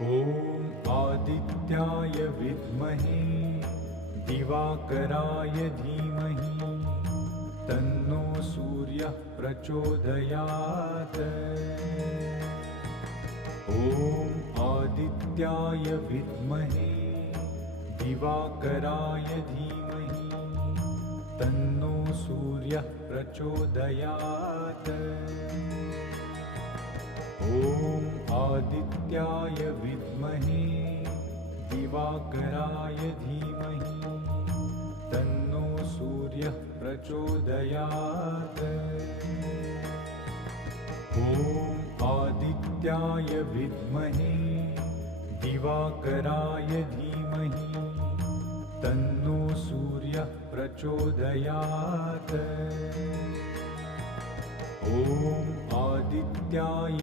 ॐ आदित्याय विद्महे दिवाकराय धीमहि तन्नो सूर्यः प्रचोदयात्। ॐ आदित्याय विद्महे दिवाकराय धीमहि तन्नो सूर्यः प्रचोदयात्। ॐ आदित्याय विद्महे दिवाकराय धीमहि तन्नो सूर्यः प्रचोदयात्। ॐ आदित्याय विद्महे दिवाकराय धीमहि तन्नो सूर्यः प्रचोदयात्। ॐ आदित्याय